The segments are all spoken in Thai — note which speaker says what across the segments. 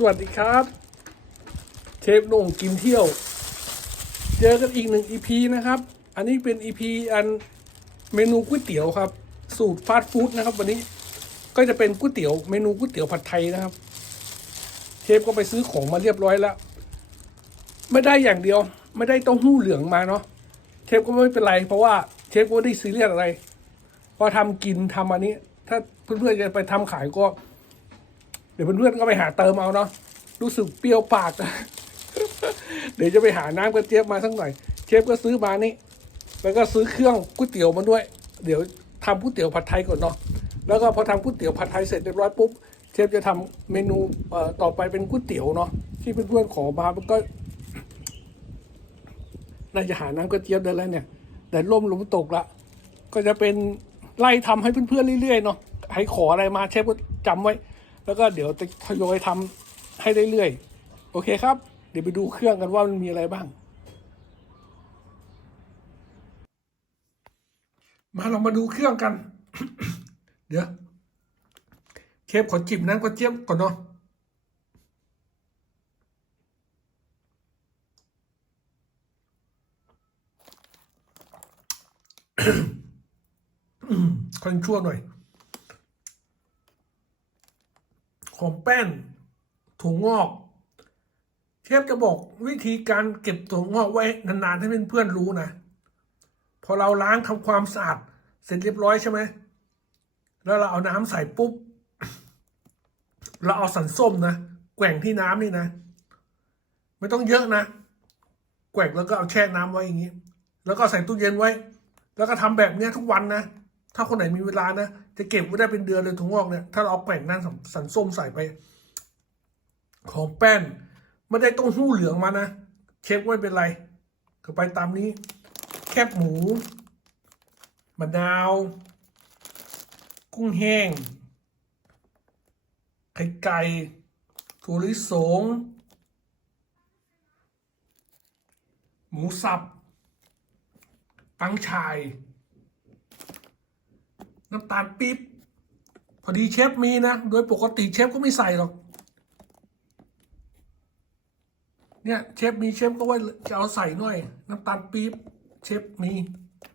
Speaker 1: สวัสดีครับ เชฟโหน่งกินเที่ยว เจอกันอีกหนึ่งอีพีนะครับ อันนี้เป็นอีพีอันเมนูก๋วยเตี๋ยวครับ สูตรฟาสต์ฟู้ดนะครับ วันนี้ก็จะเป็นก๋วยเตี๋ยวเมนูก๋วยเตี๋ยวผัดไทยนะครับ เชฟก็ไปซื้อของมาเรียบร้อยแล้ว ไม่ได้อย่างเดียว ไม่ได้เต้าหู้เหลืองมาเนาะเชฟก็ไม่เป็นไร เพราะว่าเชฟก็ไม่ได้ซีเรียสอะไรพอทำกินทำอันนี้ ถ้าเพื่อนๆจะไปทำขายก็ เดี๋ยวเพื่อนๆก็ไปหาเติมเอาเนาะรู้สึกเปรี้ยวปาก เดี๋ยวจะไปหาน้ำกระเจี๊ยบมาสักหน่อย เชฟก็ซื้อมานี่ แล้วก็ซื้อเครื่องก๋วยเตี๋ยวมาด้วย เดี๋ยวทำก๋วยเตี๋ยวผัดไทยก่อนเนาะแล้วก็พอทำก๋วยเตี๋ยวผัดไทยเสร็จเรียบร้อยปุ๊บเชฟจะทำเมนูต่อไปเป็นก๋วยเตี๋ยวเนาะที่เพื่อนๆขอมามันก็น่าจะหาน้ำกระเจี๊ยบได้แล้วเนี่ย แต่ร่มลมตกละก็จะเป็นไล่ทำให้เพื่อนๆเรื่อยๆเนาะให้ขออะไรมาเชฟก็จำไว้ แล้วก็เดี๋ยวจะทยอยทำให้เรื่อยๆ โอเคครับ เดี๋ยวไปดูเครื่องกันว่ามันมีอะไรบ้าง มาเรามาดูเครื่องกัน เดี๋ยวเชฟขอจิบน้ำกระเจี๊ยบก่อนเนาะค่อนชั่วหน่อย หอมแป้นถั่วงอก เชฟจะบอกวิธีการเก็บถั่วงอกไว้นานๆให้เพื่อนๆรู้นะ พอเราล้างทำความสะอาดเสร็จเรียบร้อยใช่ไหม แล้วเราเอาน้ำใส่ปุ๊บ เราเอาสันส้มนะแกว่งที่น้ำนี่นะ ไม่ต้องเยอะนะ แกว่งแล้วก็เอาแช่น้ำไว้อย่างนี้ แล้วก็ใส่ตู้เย็นไว้ แล้วก็ทำแบบเนี้ยทุกวันนะ ถ้าคนไหนมีเวลานะ จะเก็บไว้ได้เป็นเดือนเลยถั่วงอกเนี่ยถ้าเราเอาแกว่งน้ำสันส้มใส่ไป ของแป้นไม่ได้ต้องหู้เหลืองมานะเชฟไม่เป็นไรก็ไปตามนี้ แคบหมูมะนาว กุ้งแห้งไข่ไก่ถั่วลิสง หมูสับตังชาย น้ำตาลปี๊บพอดีเชฟมีนะ โดยปกติเชฟก็ไม่ใส่หรอก เนี่ยเชฟมีเชฟก็ว่าจะเอาใส่หน่อย น้ำตาลปี๊บเชฟมี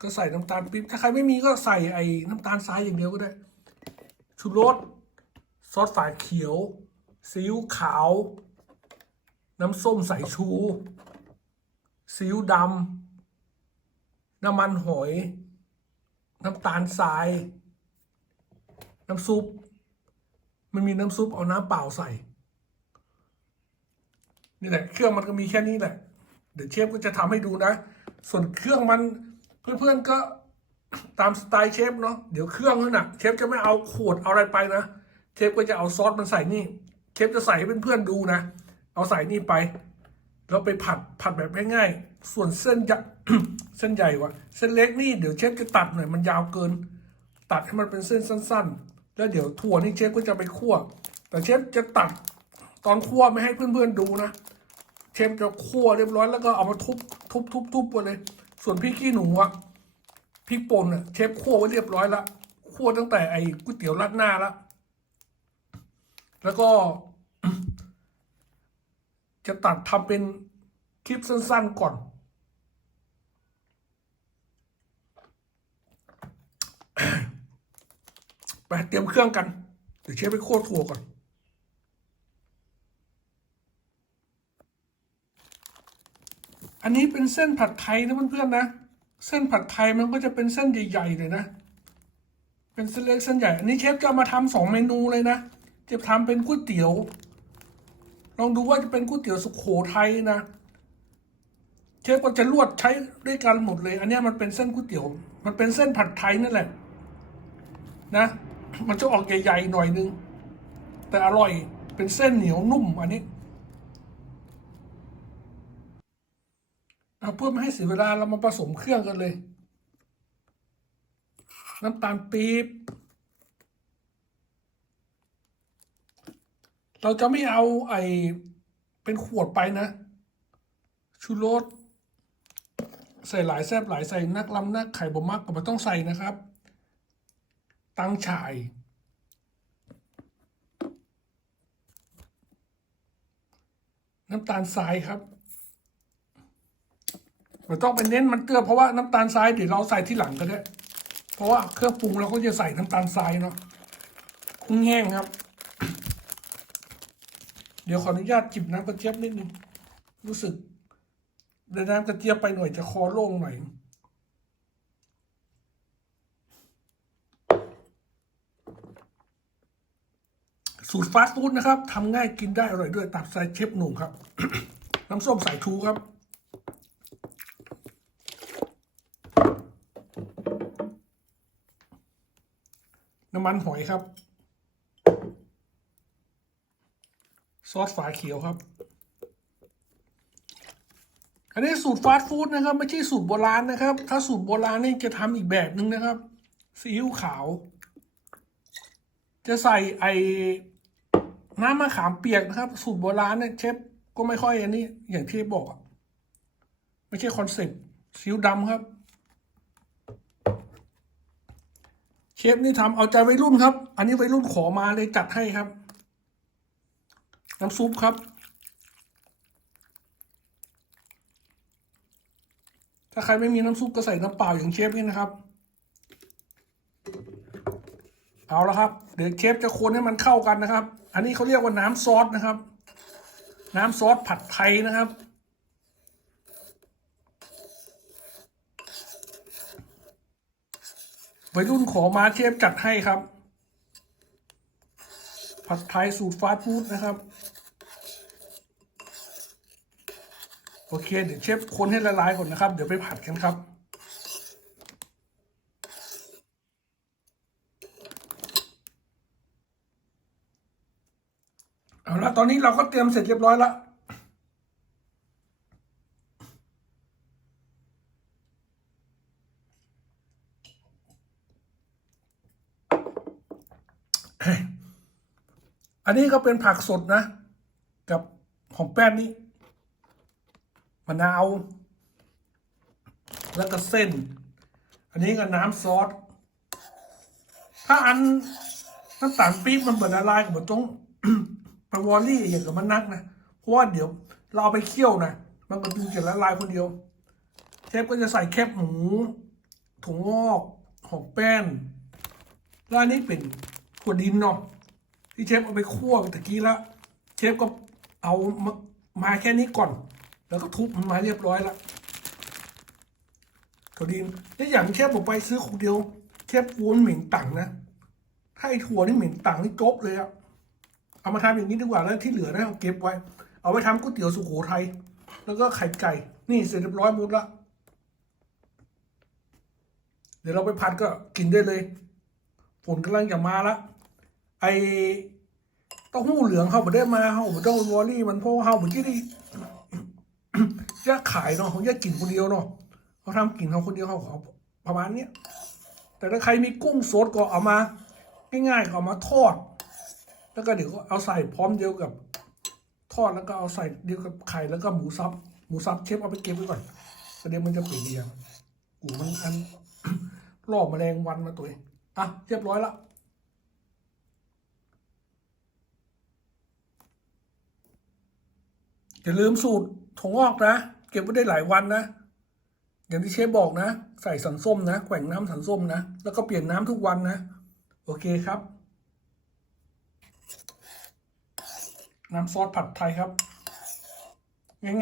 Speaker 1: ก็ใส่น้ำตาลปี๊บถ้าใครไม่มีก็ใส่ไอ้น้ำตาลทรายอย่างเดียวก็ได้ชูรสซอสฝาเขียวซีอิ๊วขาว น้ำส้มสายชูซีอิ๊วดำน้ำมันหอย น้ำตาลทราย น้ำซุป มันมีน้ำซุปเอาน้ำเปล่าใส่ นี่แหละเครื่องมันก็มีแค่นี้แหละ เดี๋ยวเชฟก็จะทำให้ดูนะ ส่วนเครื่องมันเพื่อนๆก็ตามสไตล์เชฟเนาะเดี๋ยวเครื่องนั่นน่ะเชฟจะไม่เอาขวดเอาอะไรไปนะเชฟก็จะเอาซอสมันใส่นี่ เชฟจะใส่ให้เพื่อนๆดูนะ เอาใส่นี่ไป แล้วไปผัดผัดแบบง่ายๆส่วนเส้นใหญ่เส้นใหญ่วะเส้นเล็กนี่เดี๋ยวเชฟจะตัดหน่อยมันยาวเกิน ตัดให้มันเป็นเส้นสั้น ๆ แล้วเดี๋ยวถั่วนี่เชฟก็จะไปคั่ว แต่เชฟจะตัดตอนคั่วไม่ให้เพื่อนๆดูนะ เชฟจะคั่วเรียบร้อยแล้วก็เอามาทุบทุบทุบทุบไปเลย ส่วนพริกขี้หนูอะพริกป่นอะเชฟคั่วไว้เรียบร้อยละคั่วตั้งแต่ไอ้ก๋วยเตี๋ยวราดหน้าละแล้วก็ จะตัดทำเป็นคลิปสั้นๆก่อน ไปเตรียมเครื่องกัน เดี๋ยวเชฟไปโคั่วถั่วก่อน อันนี้เป็นเส้นผัดไทยนะเพื่อนๆนะ เส้นผัดไทยมันก็จะเป็นเส้นใหญ่ๆเลยนะ เป็นเส้นเล็กเส้นใหญ่ อันนี้เชฟจะมาทำสองเมนูเลยนะ จะทำเป็นก๋วยเตี๋ยว ลองดูว่าจะเป็นก๋วยเตี๋ยวสุโขทัยนะเชฟก็จะลวดใช้ด้วยกันหมดเลย อันนี้มันเป็นเส้นก๋วยเตี๋ยว มันเป็นเส้นผัดไทยนั่นแหละ นะ มันจะออกใหญ่ๆหน่อยนึง แต่อร่อยเป็นเส้นเหนียวนุ่มอันนี้เอาเพื่อไม่ให้เสียเวลาเรามาผสมเครื่องกันเลย น้ำตาลปี๊บเราจะไม่เอาไอเป็นขวดไปนะ ชูรสใส่หลายแซบหลายใส่นักลำนักไข่บะมักก็ไม่ต้องใส่นะครับ ตังฉาย น้ำตาลทรายครับไม่ต้องไปเน้นมันเกลือเพราะว่าน้ำตาลทรายเดี๋ยวเราใส่ที่หลังก็ได้ เพราะว่าเครื่องปรุงเราก็จะใส่น้ำตาลทรายเนาะคุ้งแห้งครับ เดี๋ยวขออนุญาตจิบน้ำกระเจี๊ยบนิดนึงรู้สึกเดี๋ยวน้ำกระเจี๊ยบไปหน่อยจะคอโล่งหน่อย สูตรฟาสต์ฟู้ดนะครับทำง่ายกินได้อร่อยด้วยตับใส่เชฟหนุ่มครับ น้ำส้มสายชูครับ น้ำมันหอยครับ ซอสฝาเขียวครับ อันนี้สูตรฟาสต์ฟู้ดนะครับ ไม่ใช่สูตรโบราณนะครับ ถ้าสูตรโบราณนี่จะทำอีกแบบหนึ่งนะครับซีอิ๊วขาวจะใส่ไอ น้ำมะขามเปียกนะครับ สูตรโบราณเนี่ยเชฟก็ไม่ค่อยอันนี้ อย่างที่บอกไม่ใช่คอนเซ็ปต์ซีอิ๊วดำครับเชฟนี่ทำเอาใจวัยรุ่นครับ อันนี้วัยรุ่นขอมาเลยจัดให้ครับ น้ำซุปครับ ถ้าใครไม่มีน้ำซุปก็ใส่น้ำเปล่าอย่างเชฟนี่นะครับ เอาละครับ เดี๋ยวเชฟจะคนให้มันเข้ากันนะครับ อันนี้เขาเรียกว่าน้ำซอสนะครับ น้ำซอสผัดไทยนะครับ วัยรุ่นขอมาเชฟจัดให้ครับ ผัดไทยสูตรฟาสต์ฟู้ดนะครับ โอเค เดี๋ยวเชฟคนให้ละลายก่อนนะครับ เดี๋ยวไปผัดกันครับ เอาละตอนนี้เราก็เตรียมเสร็จเรียบร้อยแล้วอันนี้ก็เป็นผักสดนะ กับของแป้นนี้มะนาว แล้วก็เส้น อันนี้ก็น้ำซอส ถ้าอันน้ำตาลปี๊บมันเปิดละลายกับหมันต้อง ไปวอลลี่อย่างกับมันนักนะเพราะว่าเดี๋ยวเราเอาไปเคี่ยวนะมันก็ดึงจะละลายคนเดียว เชฟก็จะใส่แคบหมูถั่วงอกหอมแป้นแล้วอันนี้เป็นถั่วดินเนาะที่เชฟเอาไปคั่วตะกี้แล้วเชฟก็เอามามาแค่นี้ก่อน แล้วก็ทุบมันมาเรียบร้อยแล้วถั่วดินแล้วอย่างเชฟผมไปซื้อคนเดียวเชฟวนเหม็นตังนะถ้าไอ้ถั่วนี่เหม็นตังนี่จบเลยอะ เอามาทำอย่างนี้ดีกว่าแล้วที่เหลือนะเอาเก็บไว้ เอาไว้ทำก๋วยเตี๋ยวสุโขทัยแล้วก็ไข่ไก่ นี่เสร็จเรียบร้อยหมดละเดี๋ยวเราไปผัดก็กินได้เลยฝนกำลังจะมาละไอเต้าหู้เหลืองเขาไม่ได้มาเขาไม่ต้องวอรี่มันเพราะว่าเขาเหมือนที่นี่จะขายเนาะเขาจะกินคนเดียวเนาะเขาทำกินเขาคนเดียวเขาขาประมาณเนี้ยแต่ถ้าใครมีกุ้งสดก็เอามา ง่ายๆก็เอามาทอด แล้วก็เดี๋ยวก็เอาใส่พร้อมเดียวกับทอดแล้วก็เอาใส่เดียวกับไข่แล้วก็หมูสับหมูสับเชฟเอาไปเก็บไว้ก่อนเดี๋ยวมันจะเปลี่ยนเดียวกูมันอันล่อแมลงวันมาตัวเองอะเรียบร้อยละอย่าลืมสูตรถั่วงอกนะ เก็บไว้ได้หลายวันนะ อย่างที่เชฟบอกนะ ใส่สันส้มนะแกว่งน้ำสันส้มนะ แล้วก็เปลี่ยนน้ำทุกวันนะ โอเคครับ น้ำซอสผัดไทยครับ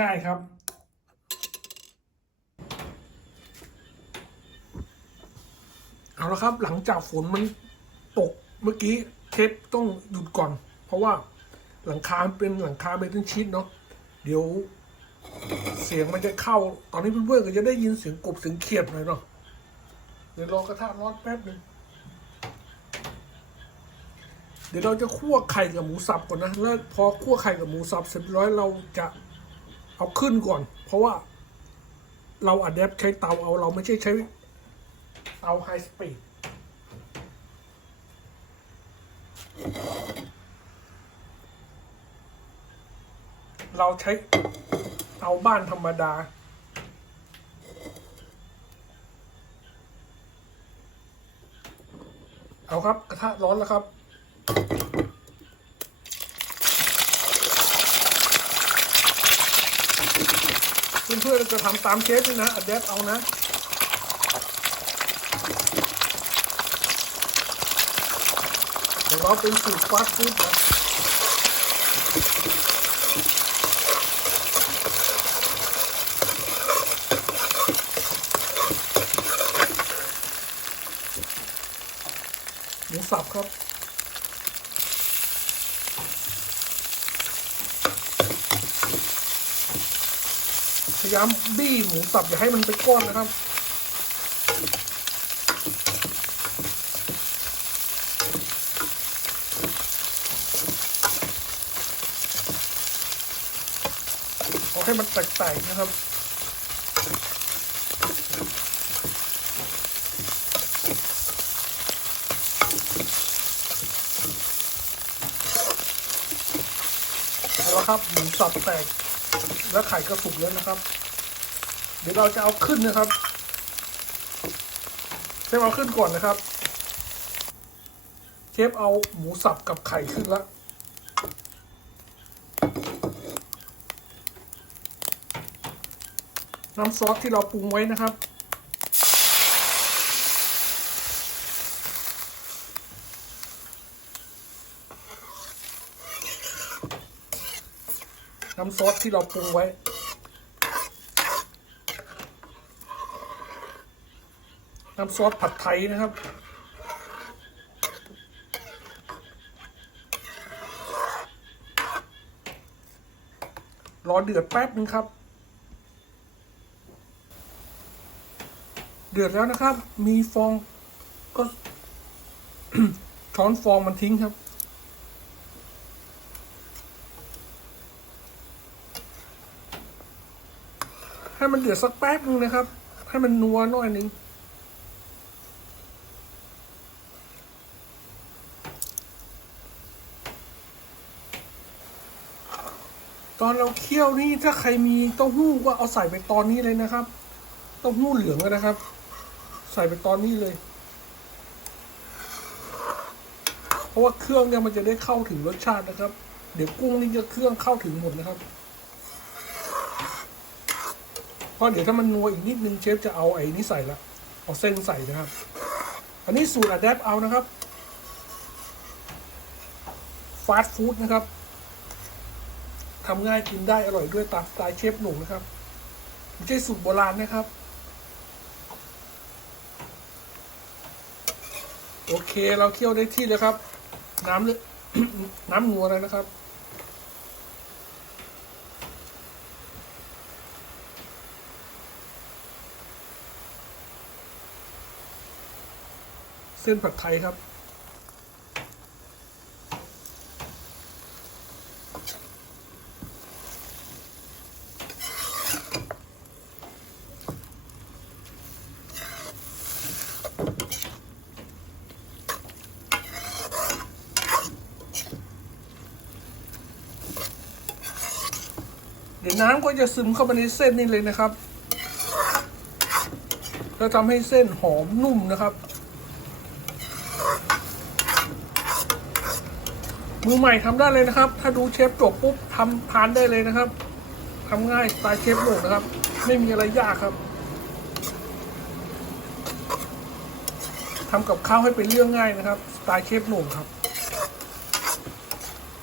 Speaker 1: ง่ายๆครับเอาละครับ หลังจากฝนมันตกเมื่อกี้เทปต้องหยุดก่อน เพราะว่าหลังคาเป็นหลังคาเบต้นชีตเนาะเดี๋ยวเสียงมันจะเข้า ตอนนี้เพื่อนๆก็จะได้ยินเสียงกบเสียงเขียดหน่อยเนาะเดี๋ยวรอกระทะร้อนแป๊บหนึ่งเดี๋ยวเราจะคั่วไข่กับหมูสับก่อนนะ แล้วพอคั่วไข่กับหมูสับเสร็จร้อยเราจะเอาขึ้นก่อน เพราะว่าเราอัดแอปใช้เตาเอาเราไม่ใช่ใช้เตาไฮสปีดเราใช้เตาบ้านธรรมดาเอาครับ กระทะร้อนแล้วครับ เพื่อนๆจะทำตามเชฟด้นะอัดแดปเอานะของเราเป็นสูตรฟาสต์ฟู้ดนะ ยายามบี้หมูสับอย่าให้มันเป็นก้อนนะครับ เอาให้มันแตกๆนะครับเอาละครับหมูสับแตก แล้วไข่ก็สุกแล้วนะครับ เดี๋ยวเราจะเอาขึ้นนะครับเชฟเอาขึ้นก่อนนะครับเชฟเอาหมูสับกับไข่ขึ้นแล้วน้ำซอสที่เราปรุงไว้นะครับ น้ำซอสที่เราปรุงไว้ น้ำซอสผัดไทยนะครับ รอเดือดแป๊บนึงครับ เดือดแล้วนะครับ มีฟองก็ช้อนฟองมันทิ้งครับ ให้มันเดือดสักแป๊บนึงนะครับ ให้มันนัวหน่อยนึงตอนเราเคี่ยวนี่ถ้าใครมีเต้าหู้ก็เอาใส่ไปตอนนี้เลยนะครับเต้าหู้เหลืองนะครับ ใส่ไปตอนนี้เลย เพราะว่าเครื่องเนี่ยมันจะได้เข้าถึงรสชาตินะครับ เดี๋ยวกุ้งนี่จะเครื่องเข้าถึงหมดนะครับ เพราะเดี๋ยวถ้ามันนัวอีกนิดนึงเชฟจะเอาไอ้นี่ใส่ละเอาเส้นใส่นะครับ อันนี้สูตรอะแดปเอานะครับฟาสต์ฟู้ดนะครับทำง่ายกินได้อร่อยด้วยตามสไตล์เชฟหนุ่มนะครับไม่ใช่สูตรโบราณนะครับ โอเคเราเคี่ยวได้ที่แล้วครับ น้ำเลือน้ำนัวแล้วนะครับ ส้นผัดไทยครับ เดี๋ยวน้ำก็จะซึมเข้าไปในเส้นนี่เลยนะครับแล้วทำให้เส้นหอมนุ่มนะครับ มือใหม่ทำได้เลยนะครับ ถ้าดูเชฟจบปุ๊บทำทานได้เลยนะครับทำง่ายสไตล์เชฟโหนกนะครับ ไม่มีอะไรยากครับทำกับข้าวให้เป็นเรื่องง่ายนะครับสไตล์เชฟโหนงครับ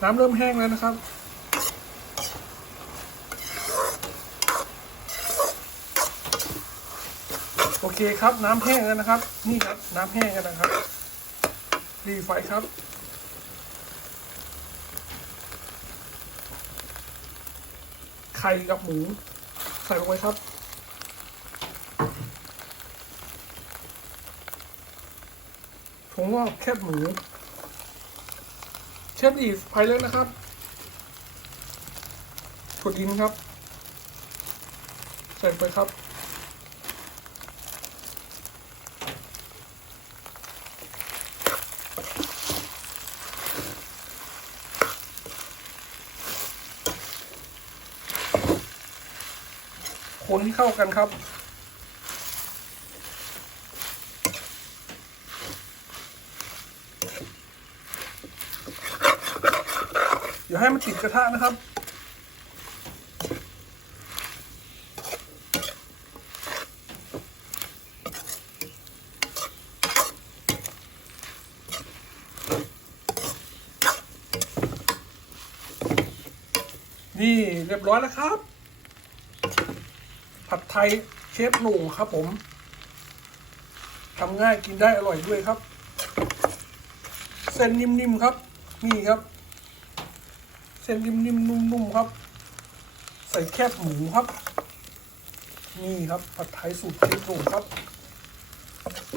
Speaker 1: น้ำเริ่มแห้งแล้วนะครับโอเคครับ น้ำแห้งแล้วนะครับ นี่ครับน้ำแห้งแล้วนะครับรีไฟครับ ข่กับหมู ใส่ลงไปครับผงงอกแคบหมู เชฟอีฟไปเลยนะครับถั่วดินครับ ใส่ไปครับ นให้เข้ากันครับ อย่าให้มันติดกระทะนะครับนี่เรียบร้อยแล้วครับ ผัดไทยเชฟหนุ่งครับผมทำง่ายกินได้อร่อยด้วยครับ เส้นนิ่มๆครับ นี่ครับ เส้นนิ่มๆนุ่มๆครับ ใส่แคบหมูครับ นี่ครับผัดไทยสูตรเชฟหนุ่งครับ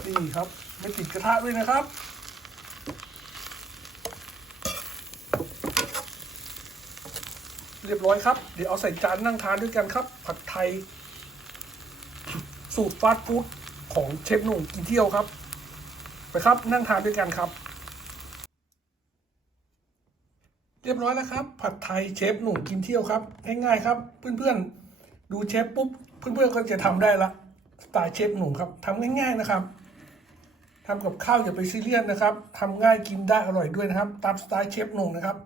Speaker 1: นี่ครับ ไม่ติดกระทะด้วยนะครับเรียบร้อยครับ เดี๋ยวเอาใส่จานนั่งทานด้วยกันครับ ผัดไทย สูตรฟาสต์ฟู้ดของเชฟหนุ่มกินเที่ยวครับ ไปครับนั่งทานด้วยกันครับ เรียบร้อยแล้วครับ ผัดไทยเชฟหนุ่มกินเที่ยวครับ ง่ายๆครับ เพื่อนๆ ดูเชฟปุ๊บ เพื่อนๆก็จะทำได้ละสไตล์เชฟหนุ่มครับทำง่าย ๆนะครับทำกับข้าวอย่าไปซีเรียสนะครับทำง่ายกินได้อร่อยด้วยนะครับ ตามสไตล์เชฟหนุ่มนะครับ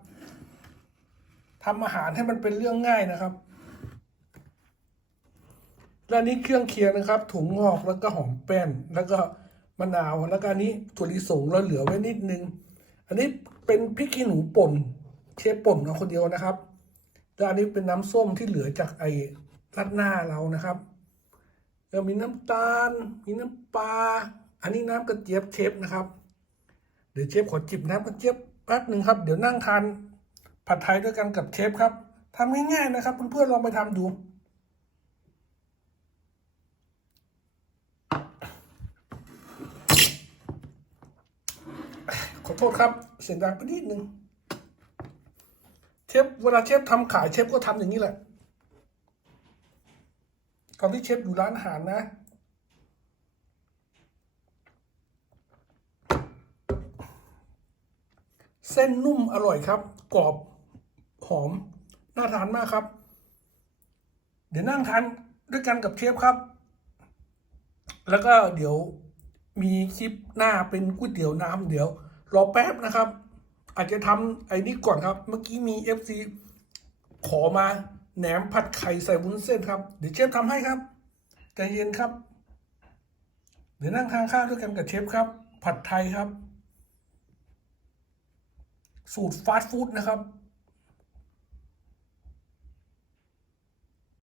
Speaker 1: ทำอาหารให้มันเป็นเรื่องง่ายนะครับ และอันนี้เครื่องเคียงนะครับ ถุงงอกแล้วก็หอมแป้น แล้วก็มะนาวแล้วก็อันนี้ถั่วลิสงเราเหลือไว้นิดนึง อันนี้เป็นพริกขี้หนูป่นเชฟป่นเอาคนเดียวนะครับแล้วอันนี้เป็นน้ำส้มที่เหลือจากไอ้รัดหน้าเรานะครับแล้วมีน้ำตาล มีน้ำปลาอันนี้น้ำกระเจี๊ยบเชฟนะครับ เดี๋ยวเชฟขอจิบน้ำกระเจี๊ยบแป๊บหนึ่งครับ เดี๋ยวนั่งทานผัดไทยด้วยกันกับเชฟครับทำง่ายๆนะครับเพื่อนๆลองไปทำดู ขอ โทษครับเสียงดังไปนิดนึงเชฟเวลาเชฟทำขายเชฟก็ทำอย่างนี้แหละตอนที่เชฟอยู่ร้านอาหารนะ เส้นนุ่มอร่อยครับ กรอบหอมน่าทานมากครับ เดี๋ยวนั่งทานด้วยกันกับเชฟครับ แล้วก็เดี๋ยวมีคลิปหน้าเป็นก๋วยเตี๋ยวน้ำเดี๋ยว รอแป๊บนะครับ อาจจะทำไอ้นี้ก่อนครับ เมื่อกี้มีเอฟซีขอมาแหนมผัดไข่ใส่วุ้นเส้นครับ เดี๋ยวเชฟทำให้ครับใจเย็นครับ เดี๋ยวนั่งทานข้าวด้วยกันกับเชฟครับ ผัดไทยครับ สูตรฟาสต์ฟู้ดนะครับ